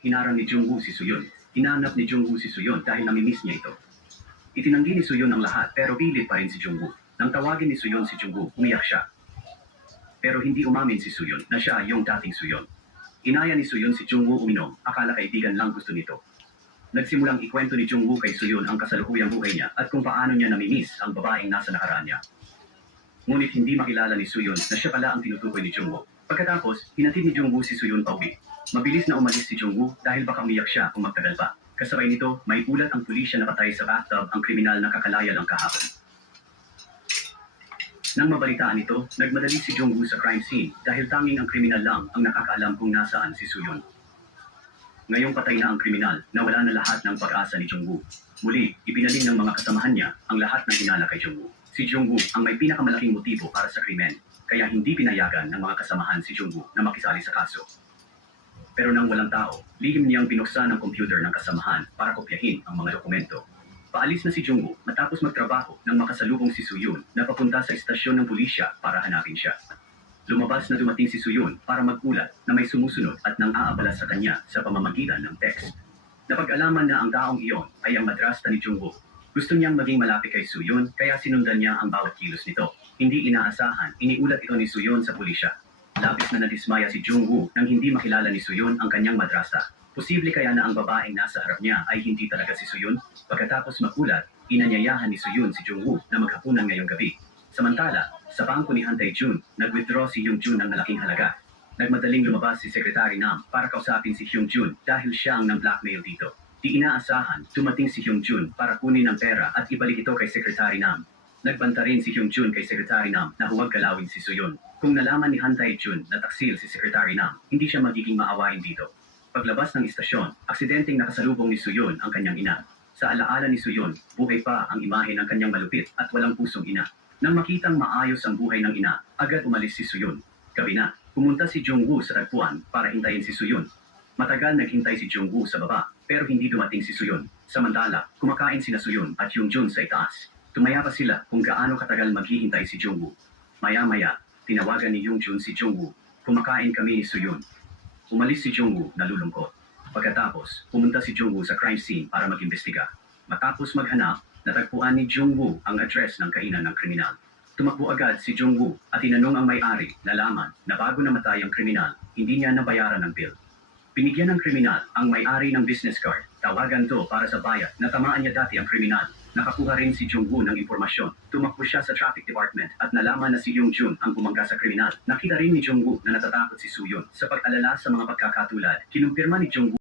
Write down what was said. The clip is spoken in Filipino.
Hinarang ni Jungwoo si Suyon. Hinanap ni Jungwoo si Suyon dahil namimiss niya ito. Itinanggi ni Suyon ang lahat pero pilit pa rin si Jungwoo. Nang tawagin ni Suyon si Jungwoo, umiyak siya. Pero hindi umamin si Suyon na siya yung dating Suyon. Inaya ni Suyon si Jungwoo uminom, akala kaibigan lang gusto nito. Nagsimulang ikwento ni Jungwoo kay Suyon ang kasalukuyang buhay niya at kung paano niya namimiss ang babaeng nasa nakaraan niya. Ngunit hindi makilala ni Suyon na siya pala ang tinutukoy ni Jungwoo. Pagkatapos, hinatid ni Jungwoo si Suyon pauwi. Mabilis na umalis si Jungwoo dahil baka umiyak siya kung magtagal pa. Kasabay nito, may ulat ang pulisya na patay sa bathtub ang kriminal na kakalayan ang kahapon. Nang mabalitaan ito, nagmadali si Jungwoo sa crime scene dahil tanging ang kriminal lang ang nakakaalam kung nasaan si Suyon. Ngayong patay na ang kriminal, nawala na lahat ng pag-asa ni Jungwoo. Muli, ipinaling ng mga kasamahan niya ang lahat ng hinala kay Jungwoo. Si Jungwoo ang may pinakamalaking motibo para sa krimen, kaya hindi pinayagan ng mga kasamahan si Jungwoo na makisali sa kaso. Pero nang walang tao, lihim niyang binuksan ang computer ng kasamahan para kopyahin ang mga dokumento. Paalis na si Jungwoo matapos magtrabaho nang makasalubong si Suyon na papunta sa istasyon ng pulisya para hanapin siya. Lumabas na dumating si Suyon para magulat na may sumusunod at nang aabala sa kanya sa pamamagitan ng text. Napag-alaman na ang taong iyon ay ang madrasta ni Jungwoo. Gusto niyang maging malapit kay Suyon kaya sinundan niya ang bawat kilos nito. Hindi inaasahan, iniulat ito ni Suyon sa pulisya. Labis na nadismaya si Jungwoo nang hindi makilala ni Suyon ang kanyang madrasta. Posible kaya na ang babaeng nasa harap niya ay hindi talaga si Suyon? Pagkatapos magulat, inanyayahan ni Suyon si Jungwoo na maghapunan ngayong gabi. Samantala, sa bangko ni Han Tae-jun, nag-withdraw si Hyung-jun ng malaking halaga. Nagmadaling lumabas si Secretary Nam para kausapin si Hyung-jun dahil siya ang nang-blackmail dito. Di inaasahan, dumating si Hyung-jun para kunin ang pera at ibalik ito kay Secretary Nam. Nagbanta rin si Hyung-jun kay Secretary Nam na huwag galawin si Suyon. Kung nalaman ni Han Tae-jun na taksil si Secretary Nam, hindi siya magiging maawain dito. Paglabas ng istasyon, aksidenteng nakasalubong ni Suyon ang kanyang ina. Sa alaala ni Suyon, buhay pa ang imahe ng kanyang malupit at walang pusong ina. Nang makitang maayos ang buhay ng ina, agad umalis si Suyon. Gabi na, pumunta si Jungwoo sa tagpuan para hintayin si Suyon. Matagal naghintay si Jungwoo sa baba, pero hindi dumating si Suyon. Samantala, kumakain sina Suyon at Hyung-jun sa itaas. Tumaya pa sila kung gaano katagal maghihintay si Jungwoo. Maya-maya, tinawagan ni Hyung-jun si Jungwoo. Kumakain kami ni Suyon. Umalis si Jungwoo nalulungkot. Pagkatapos, pumunta si Jungwoo sa crime scene para mag-imbestiga. Matapos maghanap, natagpuan ni Jungwoo ang address ng kainan ng kriminal. Tumakbo agad si Jungwoo at tinanong ang may-ari, nalaman na bago namatay ang kriminal, hindi niya nabayaran ng bill. Binigyan ng kriminal ang may-ari ng business card. Tawagan to para sa bayad na tamaan niya dati ang kriminal. Nakakuha rin si Jungwoo ng impormasyon. Tumakbo siya sa traffic department at nalaman na si Hyung-jun ang bumangga sa kriminal. Nakita rin ni Jungwoo na natatakot si Suyon. Sa pag-alala sa mga pagkakatulad, kinumpirma ni Jungwoo